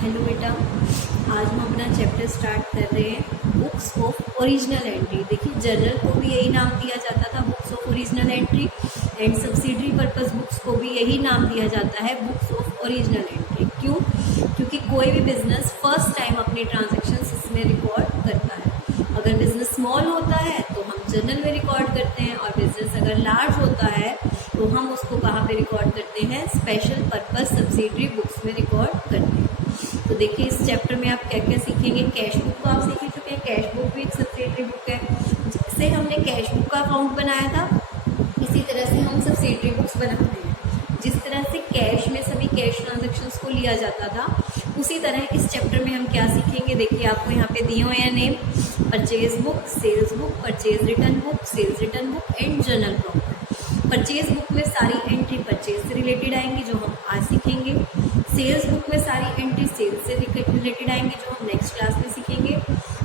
Hello बेटा, आज हम अपना चैप्टर स्टार्ट कर रहे हैं बुक्स ऑफ ओरिजिनल एंट्री। देखिए जर्नल को भी यही नाम दिया जाता था, books of original entry, and subsidiary purpose books को भी यही नाम दिया जाता है, बुक्स ऑफ ओरिजिनल एंट्री। क्यों? क्योंकि कोई भी बिजनेस फर्स्ट टाइम अपने ट्रांजेक्शन्स इसमें रिकॉर्ड करता है। अगर बिजनेस स्मॉल होता है तो हम जर्नल में रिकॉर्ड करते हैं, और बिजनेस अगर लार्ज होता है तो हम उसको कहाँ पे रिकॉर्ड करते हैं? स्पेशल पर्पस सब्सिडरी बुक्स में रिकॉर्ड करते हैं। तो देखिए इस चैप्टर में आप क्या क्या सीखेंगे। कैश बुक तो आप सीख ही चुके हैं, कैश बुक भी एक सब्सिडरी बुक है। जैसे हमने कैश बुक का अकाउंट बनाया था, इसी तरह से हम सब्सिडरी बुक्स बनाते हैं। जिस तरह से कैश में सभी कैश ट्रांजेक्शन्स को लिया जाता था, उसी तरह इस चैप्टर में हम क्या सीखेंगे। देखिए आपको यहाँ पे दिए हुए हैं name: purchase book, sales book, purchase return book, sales return book and journal proper. Purchase book में सारी एंट्री परचेज से रिलेटेड आएंगी, जो हम आज सीखेंगे। सेल्स बुक में सारी एंट्री सेल्स से रिलेटेड आएंगी, जो हम नेक्स्ट क्लास में सीखेंगे।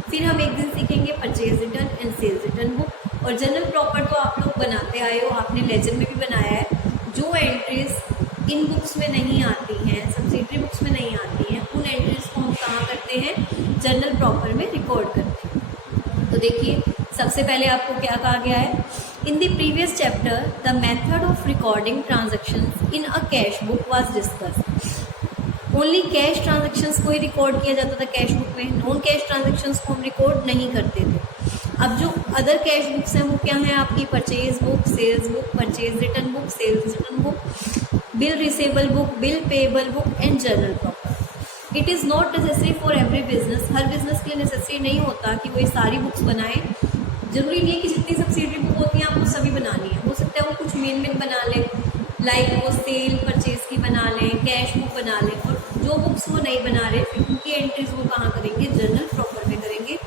फिर हम एक दिन सीखेंगे purchase return and sales return book. और जर्नल प्रॉपर तो आप लोग बनाते आए हो, आपने लेजर में भी बनाया है। जो एंट्रीज इन बुक्स में नहीं आती हैं, सब्सिडरी बुक्स में नहीं आती हैं, उन एंट्रीज को हम कहाँ करते हैं? जर्नल प्रॉपर में रिकॉर्ड करते हैं। तो देखिए सबसे पहले आपको क्या कहा गया है? In the previous chapter the method of recording transactions in a cash book was discussed. Only cash transactions को ही रिकॉर्ड किया जाता था कैश बुक में, नॉन कैश ट्रांजेक्शन्स को हम रिकॉर्ड नहीं करते थे। अब जो अदर कैश बुक्स हैं वो क्या हैं आपकी? Purchase book, sales book, purchase return book, sales return book, bill receivable book, bill payable book and journal proper. It is not necessary for every business. हर बिजनेस के लिए नेसेसरी नहीं होता कि वो ये सारी बुक्स बनाएं। जरूरी नहीं है कि जितनी सब्सिडरी बुक होती हैं आपको सभी बनानी है। हो सकता है वो कुछ मेन बना लें, लाइक वो सेल परचेज की बना लें, कैश बुक बना लें, और जो बुक्स वो नहीं बना रहे फिर उनकी एंट्रीज वो कहाँ करेंगे? जर्नल प्रॉपर में करेंगे।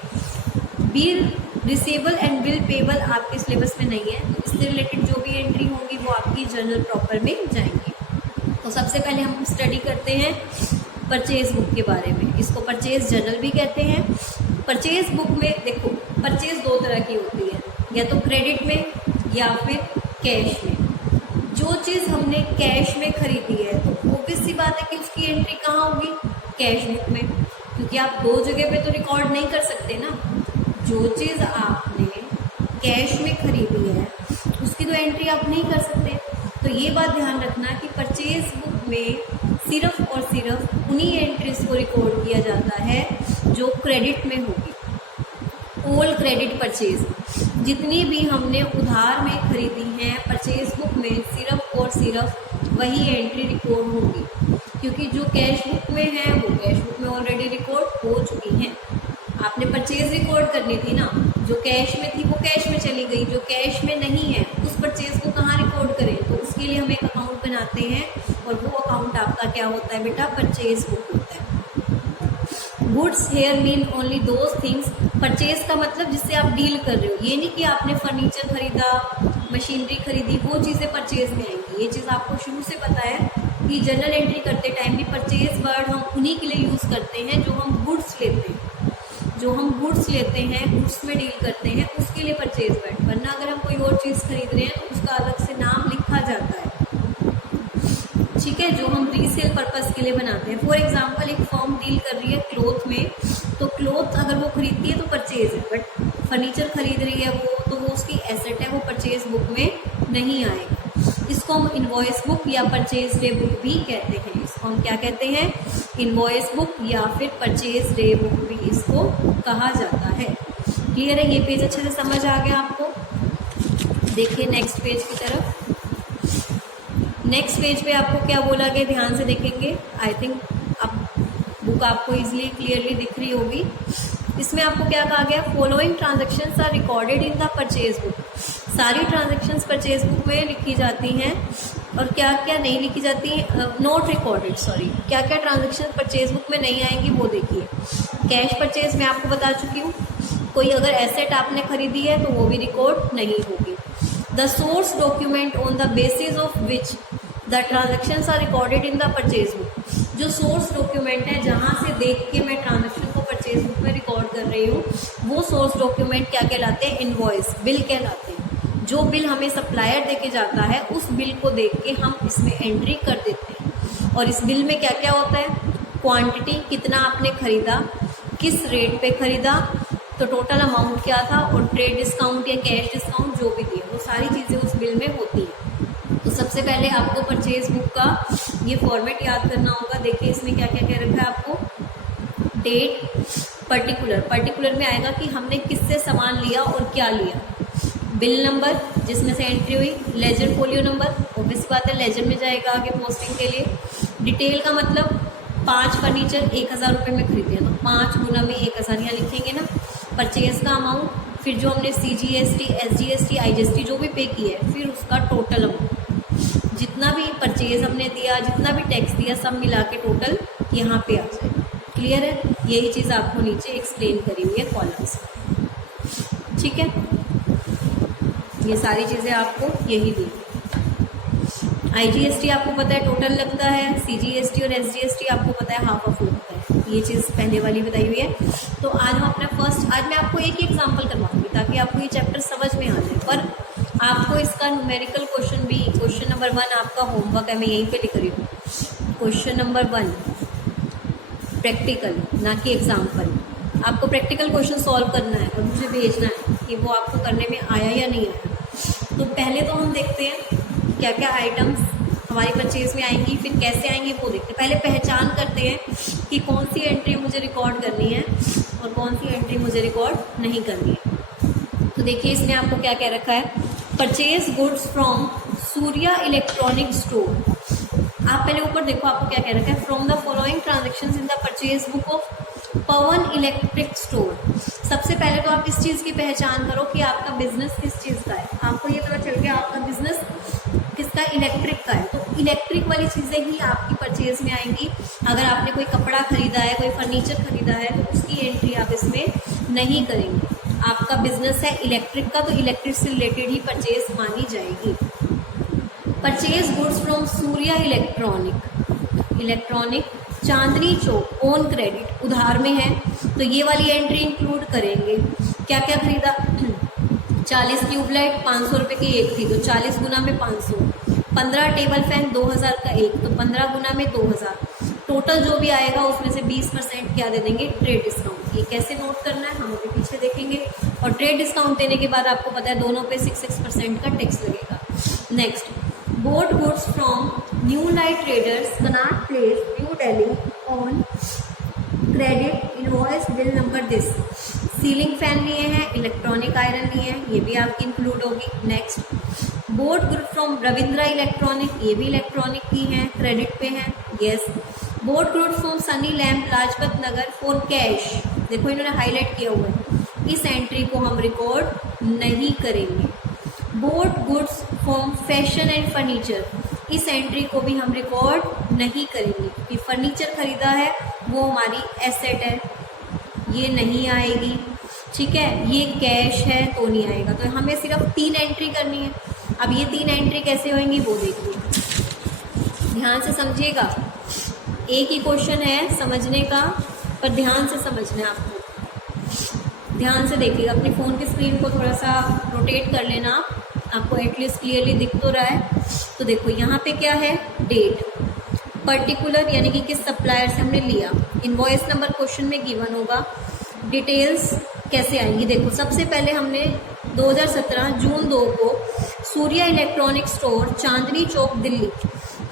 Bill receivable and bill payable आपके सिलेबस में नहीं है, तो इससे रिलेटेड जो भी एंट्री होंगी वो आपकी जर्नल प्रॉपर में जाएंगी। तो सबसे पहले हम स्टडी करते हैं परचेज बुक के बारे में। इसको परचेज जर्नल भी कहते हैं। परचेज बुक में देखो, परचेज दो तरह की होती है, या तो क्रेडिट में या फिर कैश में। जो चीज़ हमने कैश में खरीदी है तो ऑब्वियस सी बात है कि उसकी एंट्री कहाँ होगी? कैश बुक में, क्योंकि आप दो जगह पे तो रिकॉर्ड नहीं कर सकते ना। जो चीज़ आपने कैश में खरीदी है उसकी तो एंट्री आप नहीं कर सकते। तो ये बात ध्यान रखना कि परचेज बुक में सिर्फ और सिर्फ उन्हीं एंट्रीज को रिकॉर्ड किया जाता है जो क्रेडिट में होगी। ऑल क्रेडिट परचेज, जितनी भी हमने उधार में खरीदी हैं परचेज बुक में सिर्फ और सिर्फ वही एंट्री रिकॉर्ड होगी, क्योंकि जो कैश बुक में है वो कैश बुक में ऑलरेडी रिकॉर्ड हो चुकी हैं। आपने परचेज रिकॉर्ड करनी थी ना, जो कैश में थी वो कैश में चली गई, जो कैश में नहीं है उस परचेज को कहाँ रिकॉर्ड करें? तो उसके लिए हम एक अकाउंट बनाते हैं, और वो अकाउंट आपका क्या होता है बेटा? परचेज बुक होता है। Goods here mean only those things. Purchase का मतलब जिससे आप डील कर रहे हो, ये नहीं कि आपने फर्नीचर खरीदा, मशीनरी खरीदी, वो चीज़ें परचेज में आएंगी। ये चीज़ आपको शुरू से पता है कि जर्नल एंट्री करते टाइम भी परचेज वर्ड हम उन्हीं के लिए यूज़ करते हैं जो हम गुड्स लेते हैं। जो हम गुड्स लेते हैं, गुड्स में डील करते हैं, उसके लिए परचेज वर्ड। वरना अगर हम कोई और चीज़ खरीद रहे हैं तो उसका अलग से नाम लिखा जाता है, ठीक है, जो हम रीसेल पर्पस के लिए बनाते हैं। फॉर एग्जांपल एक फर्म डील कर रही है क्लोथ में, तो क्लोथ अगर वो खरीदती है तो परचेज है, बट फर्नीचर खरीद रही है वो, तो वो उसकी एसेट है, वो परचेज बुक में नहीं आएगा। इसको हम इनवॉइस बुक या परचेज डे बुक भी कहते हैं। इसको हम क्या कहते हैं? इनवॉइस बुक या फिर परचेज डे बुक भी इसको कहा जाता है। क्लियर है? ये पेज अच्छे से समझ आ गया आपको? देखिए नेक्स्ट पेज की तरफ। नेक्स्ट पेज पे आपको क्या बोला गया, ध्यान से देखेंगे। आई थिंक अब बुक आपको इजीली क्लियरली दिख रही होगी। इसमें आपको क्या कहा गया? Following transactions are recorded in the purchase book. सारी ट्रांजेक्शन्स परचेज बुक में लिखी जाती हैं, और क्या क्या नहीं लिखी जाती हैं? Not recorded, sorry. क्या क्या ट्रांजेक्शन परचेज बुक में नहीं आएंगी वो देखिए। कैश परचेज मैं आपको बता चुकी हूँ। कोई अगर एसेट आपने खरीदी है तो वो भी रिकॉर्ड नहीं होगी। The source document on the basis of which the transactions are recorded in the purchase book. जो सोर्स डॉक्यूमेंट है, जहाँ से देख के मैं ट्रांजेक्शन को परचेज बुक में रिकॉर्ड कर रही हूँ, वो सोर्स डॉक्यूमेंट क्या कहलाते हैं? इनवॉइस, बिल कहलाते हैं। जो बिल हमें सप्लायर देके जाता है उस बिल को देख के हम इसमें एंट्री कर देते हैं। और इस बिल में क्या क्या होता है? क्वांटिटी कितना आपने खरीदा, किस रेट पे खरीदा, तो टोटल अमाउंट क्या था, और ट्रेड डिस्काउंट या कैश डिस्काउंट जो भी दिया वो सारी चीज़ें उस बिल में होती हैं। तो सबसे पहले आपको परचेज बुक का ये फॉर्मेट याद करना होगा। देखिए इसमें क्या क्या क्या रखा है आपको, डेट, पर्टिकुलर में आएगा कि हमने किससे सामान लिया और क्या लिया, बिल नंबर जिसमें से एंट्री हुई, लेजर फोलियो नंबर, ऑब्वियस बात है लेजर में जाएगा आगे पोस्टिंग के लिए। डिटेल का मतलब 5 फर्नीचर 1000 रुपये में खरीदे हैं तो 5 गुना में 1000 यहाँ लिखेंगे ना। परचेज का अमाउंट, फिर जो हमने CGST, SGST, IGST जो भी पे किया है, फिर उसका टोटल अमाउंट, जितना भी परचेज हमने दिया, जितना भी टैक्स दिया, सब मिला के टोटल यहाँ पे आ जाए। क्लियर है? यही चीज़ आपको नीचे एक्सप्लेन करी हुई है कॉलम्स। ठीक है, ये सारी चीज़ें आपको यही दी। IGST आपको पता है टोटल लगता है, CGST और SGST आपको पता है हाफ ऑफ लगता है, ये चीज़ पहले वाली बताई हुई है। तो आज हम अपना आज मैं आपको एक ही एग्जांपल करवाऊंगी ताकि आपको ये चैप्टर समझ में आ जाए, पर आपको इसका न्यूमेरिकल क्वेश्चन भी, क्वेश्चन नंबर 1 आपका होमवर्क है, मैं यहीं पे लिख रही हूँ, क्वेश्चन नंबर 1 प्रैक्टिकल, ना कि एग्जाम्पल। आपको प्रैक्टिकल क्वेश्चन सॉल्व करना है और मुझे भेजना है कि वो आपको करने में आया या नहीं आया। तो पहले तो हम देखते हैं क्या क्या आइटम्स हमारी परचेज में आएंगी, फिर कैसे आएंगी वो देखते हैं। पहले पहचान करते हैं कि कौन सी एंट्री मुझे रिकॉर्ड करनी है और कौन सी एंट्री मुझे रिकॉर्ड नहीं करनी है। तो देखिए इसमें आपको क्या क्या रखा है, purchase goods from Surya electronic store. आप पहले ऊपर देखो आपको क्या क्या रखा है, from the following transactions in the purchase book of Pawan electric store. सबसे पहले तो आप इस चीज़ की पहचान करो कि आपका बिजनेस किस चीज़ का है। आपको ये पता चल गया आपका बिजनेस किसका, इलेक्ट्रिक का है, तो इलेक्ट्रिक वाली चीज़ें ही आपकी परचेज में आएंगी। अगर आपने कोई कपड़ा खरीदा है, कोई फर्नीचर खरीदा है, तो उसकी एंट्री आप इसमें नहीं करेंगे। आपका बिजनेस है इलेक्ट्रिक का, तो इलेक्ट्रिक से रिलेटेड ही परचेज मानी जाएगी। Purchase goods from Surya electronic Chandni Chowk on credit, उधार में है, तो ये वाली एंट्री इंक्लूड करेंगे। क्या क्या खरीदा, 40 ट्यूबलाइट 500 रुपये की एक थी, तो 40 गुना में 500। 15 टेबल फैन 2000 का एक, तो 15 गुना में 2000। टोटल जो भी आएगा उसमें से 20% क्या दे देंगे, ट्रेड डिस्काउंट। ये कैसे नोट करना है हम अभी पीछे देखेंगे। और ट्रेड डिस्काउंट देने के बाद आपको पता है दोनों पे 6% का टैक्स लगेगा। Next, boat goods from new light traders Connaught place new Delhi on credit invoice bill number this. Ceiling fan लिए हैं, इलेक्ट्रॉनिक आयरन लिए हैं, ये भी आपकी इंक्लूड होगी। Next, boat good from Ravindra electronic, ये भी इलेक्ट्रॉनिक की हैं, क्रेडिट पे हैं, yes. Boat good from Sunny lamp Lajpat Nagar for cash, देखो इन्होंने हाईलाइट किया हुआ है, इस एंट्री को हम रिकॉर्ड नहीं करेंगे। Boat goods from fashion and furniture, इस एंट्री को भी हम रिकॉर्ड नहीं करेंगे क्योंकि फर्नीचर खरीदा है वो हमारी एसेट है, ये नहीं आएगी। ठीक है, ये कैश है तो नहीं आएगा। तो हमें सिर्फ 3 एंट्री करनी है। अब ये 3 एंट्री कैसे होंगी वो देखिए, ध्यान से समझिएगा। एक ही क्वेश्चन है समझने का, पर ध्यान से समझना है आपको। ध्यान से देखिएगा, अपनी फ़ोन की स्क्रीन को थोड़ा सा रोटेट कर लेना, आपको एटलीस्ट क्लियरली दिख तो रहा है। तो देखो यहाँ पे क्या है, डेट, पर्टिकुलर यानी कि किस सप्लायर से हमने लिया, इनवॉइस नंबर क्वेश्चन में गिवन होगा। डिटेल्स कैसे आएंगी, देखो सबसे पहले हमने 2017 जून 2 को सूर्या इलेक्ट्रॉनिक स्टोर चांदनी चौक दिल्ली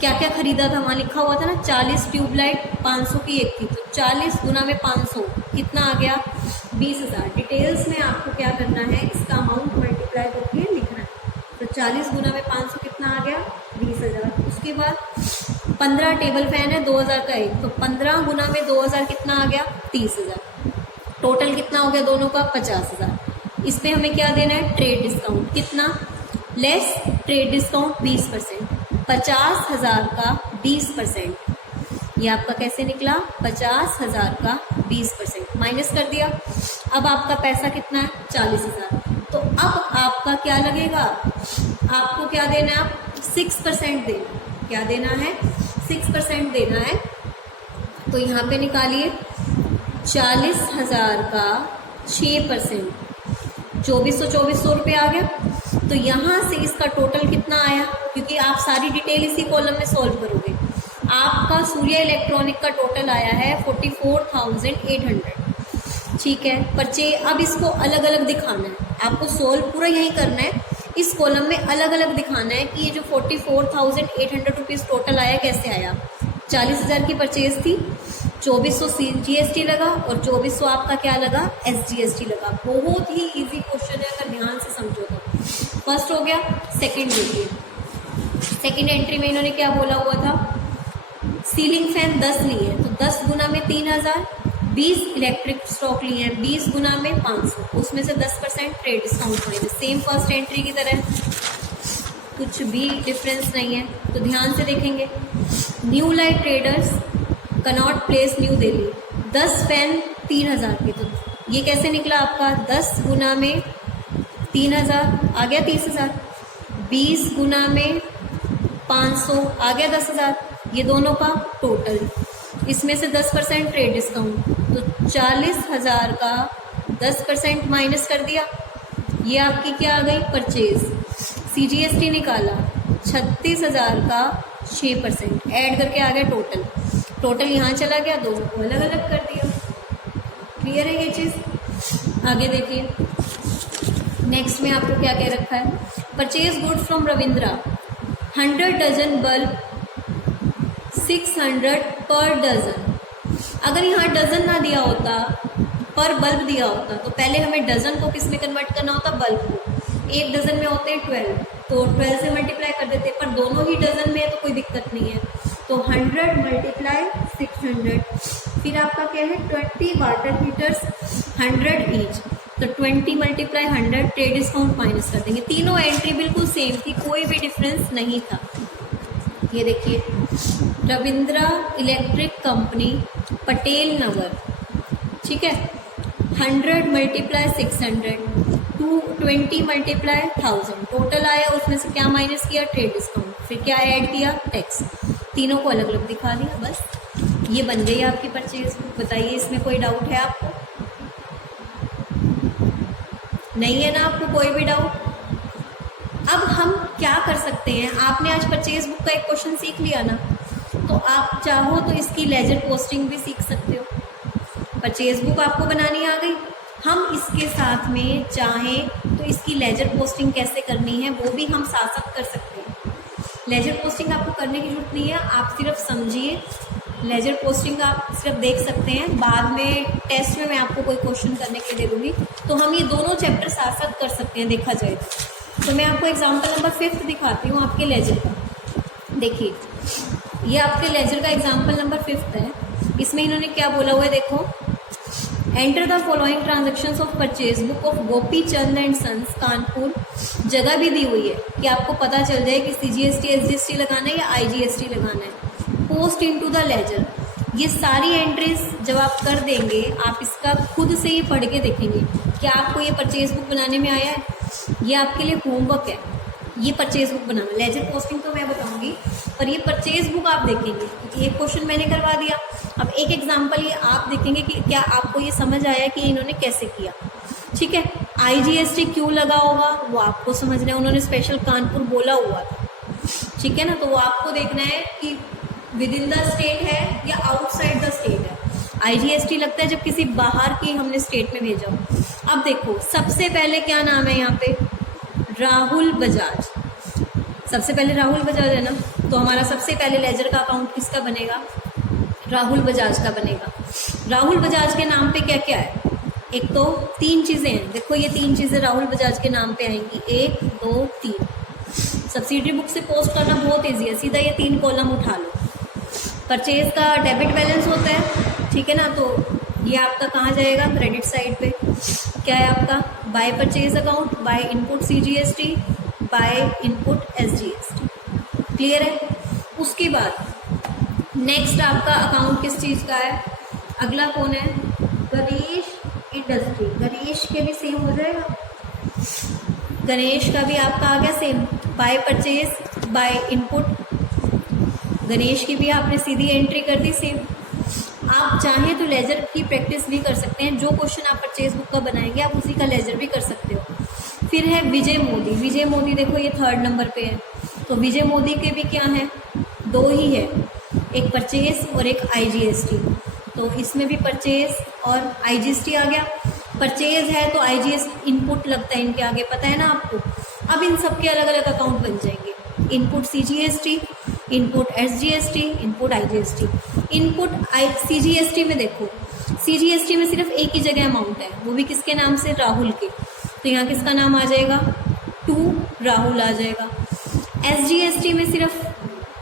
क्या क्या खरीदा था, वहाँ लिखा हुआ था ना 40 ट्यूबलाइट 500 की एक थी, तो 40 गुना में 500 कितना आ गया, 20,000। डिटेल्स में आपको क्या करना है, इसका अमाउंट मल्टीप्लाई करके लिखना है। तो 40 गुना में 500 कितना आ गया, 20,000। उसके बाद 15 टेबल फैन है 2000 का एक, तो 15 गुना में 2000 कितना आ गया, 30,000। टोटल कितना हो गया दोनों का, 50,000। इस पे हमें क्या देना है, ट्रेड डिस्काउंट कितना, लेस ट्रेड डिस्काउंट 20%, 50,000 का 20%। ये आपका कैसे निकला, 50,000 का 20% माइनस कर दिया। अब आपका पैसा कितना है, 40,000। तो अब आपका क्या लगेगा, आपको क्या देना है, आप 6% देना, क्या देना है, 6% देना है। तो यहाँ पे निकालिए 40,000 का 6%, 2400 रुपये आ गया। तो यहाँ से इसका टोटल कितना आया, क्योंकि आप सारी डिटेल इसी कॉलम में सॉल्व करोगे, आपका सूर्य इलेक्ट्रॉनिक का टोटल आया है 44,800। ठीक है, अब इसको अलग अलग दिखाना है, आपको सोल्व पूरा यही करना है, इस कॉलम में अलग अलग दिखाना है कि ये जो 44,800 रुपीज़ टोटल आया कैसे आया। 40,000 की परचेज थी, 2400 GST लगा और 2400 आपका क्या लगा, SGST लगा। बहुत ही इजी क्वेश्चन है अगर ध्यान से समझो तो। फर्स्ट हो गया। सेकंड देखिए, सेकंड एंट्री में इन्होंने क्या बोला हुआ था, सीलिंग फैन 10 लिए हैं तो 10 गुना में 3,000, 20 इलेक्ट्रिक स्टॉक लिए हैं 20 गुना में 500, उसमें से 10% ट्रेड डिस्काउंट होने से सेम फर्स्ट एंट्री की तरह, कुछ भी डिफरेंस नहीं है। तो ध्यान से देखेंगे, new light traders Connaught place new Delhi, 10 fan 3,000 के, तो ये कैसे निकला आपका, 10 गुना में 3,000 आ गया 30,000, 20 गुना में 500 आ गया 10,000, ये दोनों का टोटल, इसमें से 10% ट्रेड डिस्काउंट, तो 40,000 का 10% माइनस कर दिया, ये आपकी क्या आ गई, परचेज। CGST निकाला, 36,000 का 6% ऐड करके आ गया टोटल, टोटल यहाँ चला गया, दोनों को अलग अलग कर दिया। क्लियर है ये चीज़। आगे देखिए, नेक्स्ट में आपको क्या कह रखा है, purchase good from Ravindra 100 dozen bulb 600 पर डजन। अगर यहाँ डजन ना दिया होता, पर बल्ब दिया होता, तो पहले हमें डजन को किस में कन्वर्ट करना होता, बल्ब को। एक डजन में होते हैं 12, तो 12 से मल्टीप्लाई कर देते, पर दोनों ही डजन में है तो कोई दिक्कत नहीं है। तो 100 मल्टीप्लाई 600, फिर आपका क्या है 20 वाटर हीटर्स 100 ईच, तो 20 मल्टीप्लाई 100 ट्रेड डिस्काउंट माइनस कर देंगे। तीनों एंट्री बिल्कुल सेम थी, कोई भी डिफरेंस नहीं था। ये देखिए, रविंद्रा इलेक्ट्रिक कंपनी पटेल नगर, ठीक है, 100 मल्टीप्लाई 600, 220 मल्टीप्लाई 1000, टोटल आया, उसमें से क्या माइनस किया, ट्रेड डिस्काउंट, फिर क्या ऐड किया, टैक्स, तीनों को अलग अलग दिखा दिया, बस ये बन गई आपकी परचेज। बताइए इसमें कोई डाउट है आपको, नहीं है ना आपको कोई भी डाउट। अब हम क्या कर सकते हैं, आपने आज परचेज बुक का एक क्वेश्चन सीख लिया ना, तो आप चाहो तो इसकी लेजर पोस्टिंग भी सीख सकते हो। परचेज बुक आपको बनानी आ गई, हम इसके साथ में चाहें तो इसकी लेजर पोस्टिंग कैसे करनी है वो भी हम साथ साथ कर सकते हैं। लेजर पोस्टिंग आपको करने की जरूरत नहीं है, आप सिर्फ समझिए, लेजर पोस्टिंग आप सिर्फ देख सकते हैं, बाद में टेस्ट में मैं आपको कोई क्वेश्चन करने के लिए दे दूँगी, तो हम ये दोनों चैप्टर साथ साथ कर सकते हैं देखा जाए तो मैं आपको एग्जाम्पल नंबर 5 दिखाती हूँ आपके लेजर का। देखिए, ये आपके लेजर का एग्जाम्पल नंबर 5 है। इसमें इन्होंने क्या बोला हुआ है, देखो, enter the following transactions of purchase book of Gopi Chand and sons Kanpur. जगह भी दी हुई है कि आपको पता चल जाए कि CGST SGST लगाना है या IGST लगाना है। पोस्ट इनटू द लेजर, ये सारी एंट्रीज जब आप कर देंगे, आप इसका खुद से ही पढ़ के देखेंगे कि आपको ये परचेज बुक बनाने में आया है। ये आपके लिए होमवर्क है, ये परचेज बुक बनाना। लेजर पोस्टिंग तो मैं बताऊंगी, पर ये परचेज बुक आप देखेंगे क्योंकि एक क्वेश्चन मैंने करवा दिया। अब एक एग्जांपल ये आप देखेंगे कि क्या आपको ये समझ आया कि इन्होंने कैसे किया। ठीक है, IGST क्यों लगा होगा वो आपको समझना है, उन्होंने स्पेशल कानपुर बोला हुआ था, ठीक है ना, तो वो आपको देखना है कि विद इन द स्टेट है या आउटसाइड द स्टेट है। IGST लगता है जब किसी बाहर की हमने स्टेट में भेजा हो। अब देखो, सबसे पहले क्या नाम है यहाँ पे, राहुल बजाज। सबसे पहले राहुल बजाज है ना, तो हमारा सबसे पहले लेजर का अकाउंट किसका बनेगा, राहुल बजाज का बनेगा। राहुल बजाज के नाम पे क्या क्या है, एक तो 3 चीज़ें हैं, देखो ये 3 चीज़ें राहुल बजाज के नाम पे आएंगी, 1 2 3। सब्सिडरी बुक से पोस्ट करना बहुत ईजी है, सीधा ये 3 कॉलम उठा लो। परचेज का डेबिट बैलेंस होता है, ठीक है ना, तो ये आपका कहाँ जाएगा, क्रेडिट साइड पे। क्या है आपका, by purchase account, by input CGST, by input SGST। Clear है। उसके बाद नेक्स्ट आपका अकाउंट किस चीज़ का है, अगला कौन है, गणेश इंडस्ट्री। गणेश के भी सेम हो जाएगा, गणेश का भी आपका आ गया same, by purchase by input. Ganesh की भी आपने सीधी एंट्री कर दी सेम। आप चाहें तो लेजर की प्रैक्टिस भी कर सकते हैं, जो क्वेश्चन आप परचेज बुक का बनाएंगे आप उसी का लेजर भी कर सकते हो। फिर है विजय मोदी। विजय मोदी देखो ये 3rd नंबर पे है, तो विजय मोदी के भी क्या हैं, 2 ही है, एक परचेज और एक IGST। तो इसमें भी परचेज और IGST आ गया। परचेज है तो IGST इनपुट लगता है इनके आगे, पता है ना आपको। अब इन सब के अलग अलग अकाउंट बन जाएंगे, input CGST, input SGST, input IGST। Input CGST में देखो, CGST में सिर्फ एक ही जगह अमाउंट है, वो भी किसके नाम से, राहुल के। तो यहाँ किसका नाम आ जाएगा, 2 राहुल आ जाएगा। SGST में सिर्फ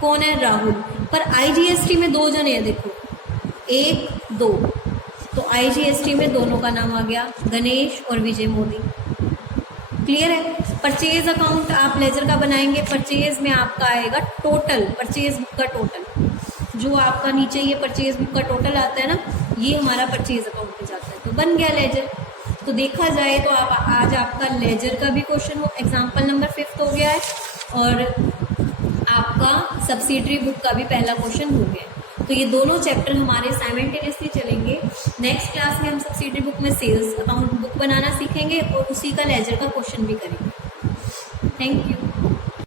कौन है, राहुल। पर IGST में 2 जने हैं, देखो 1 2, तो IGST में दोनों का नाम आ गया, गणेश और विजय मोदी। क्लियर है। परचेज अकाउंट आप लेजर का बनाएंगे, परचेज में आपका आएगा टोटल, परचेज बुक का टोटल, जो आपका नीचे ये परचेज बुक का टोटल आता है ना, ये हमारा परचेज अकाउंट में जाता है। तो बन गया लेजर। तो देखा जाए तो आप आज आपका लेजर का भी क्वेश्चन हो, एग्जाम्पल नंबर 5 हो गया है, और आपका सब्सिडरी बुक का भी पहला क्वेश्चन हो गया। तो ये दोनों चैप्टर हमारे साइमल्टेनियसली चलेंगे। नेक्स्ट क्लास में हम सब्सिडरी बुक में सेल्स अकाउंट बुक बनाना सीखेंगे और उसी का लेजर का क्वेश्चन भी करेंगे। Thank you.